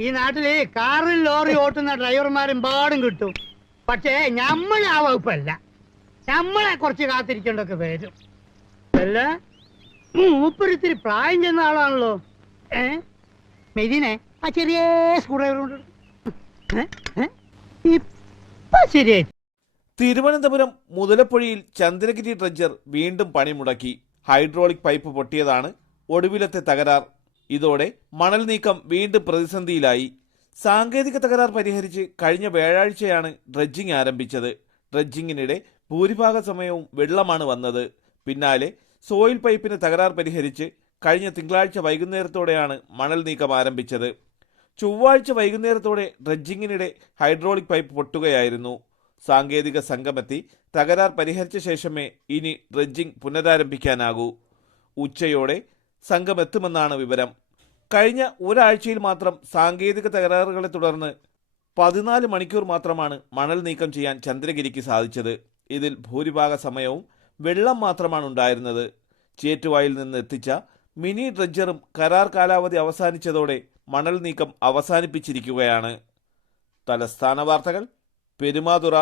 ഈ നാട്ടിൽ കാറിൽ ലോറി ഓട്ടുന്ന ഡ്രൈവർമാരും പാടും കിട്ടും. പക്ഷേ ഞമ്മളെ ആ വകുപ്പല്ല. നമ്മളെ കുറച്ച് കാത്തിരിക്കേണ്ടൊക്കെ വരും. അല്ല മൂപ്പരിത്തിരി പ്രായം ചെന്ന ആളാണല്ലോ. ഏ? മെതിനെ ആ ചെറിയ സ്ക്രൂ ഡ്രൈവറുണ്ട് തിരുവനന്തപുരം മുതലപ്പുഴയിൽ ചന്ദ്രഗിരി ഡ്രഡ്ജർ വീണ്ടും പണിമുടക്കി. ഹൈഡ്രോളിക് പൈപ്പ് പൊട്ടിയതാണ് ഒടുവിലത്തെ തകരാർ. ഇതോടെ മണൽ നീക്കം വീണ്ടും പ്രതിസന്ധിയിലായി. സാങ്കേതിക തകരാർ പരിഹരിച്ച് കഴിഞ്ഞ വ്യാഴാഴ്ചയാണ് ഡ്രഡ്ജിംഗ് ആരംഭിച്ചത്. ഡ്രഡ്ജിങ്ങിനിടെ ഭൂരിഭാഗ സമയവും വെള്ളമാണ് വന്നത്. പിന്നാലെ സോയിൽ പൈപ്പിന് തകരാർ പരിഹരിച്ച് കഴിഞ്ഞ തിങ്കളാഴ്ച വൈകുന്നേരത്തോടെയാണ് മണൽ നീക്കം ആരംഭിച്ചത്. ചൊവ്വാഴ്ച വൈകുന്നേരത്തോടെ ഡ്രഡ്ജിങ്ങിനിടെ ഹൈഡ്രോളിക് പൈപ്പ് പൊട്ടുകയായിരുന്നു. സാങ്കേതിക സംഘമെത്തി തകരാർ പരിഹരിച്ച ശേഷമേ ഇനി ഡ്രഡ്ജിംഗ് പുനരാരംഭിക്കാനാകൂ. ഉച്ചയോടെ സംഘമെത്തുമെന്നാണ് വിവരം. കഴിഞ്ഞ ഒരാഴ്ചയിൽ മാത്രം സാങ്കേതിക തകരാറുകളെ തുടർന്ന് പതിനാല് മണിക്കൂർ മാത്രമാണ് മണൽ നീക്കം ചെയ്യാൻ ചന്ദ്രഗിരിക്ക് സാധിച്ചത്. ഇതിൽ ഭൂരിഭാഗ സമയവും വെള്ളം മാത്രമാണ് ഉണ്ടായിരുന്നത്. ചേറ്റുവായിൽ നിന്ന് എത്തിച്ച മിനി ഡ്രഡ്ജറും കരാർ കാലാവധി അവസാനിച്ചതോടെ മണൽ നീക്കം അവസാനിപ്പിച്ചിരിക്കുകയാണ്. തലസ്ഥാന വാർത്തകൾ പെരുമാതുറ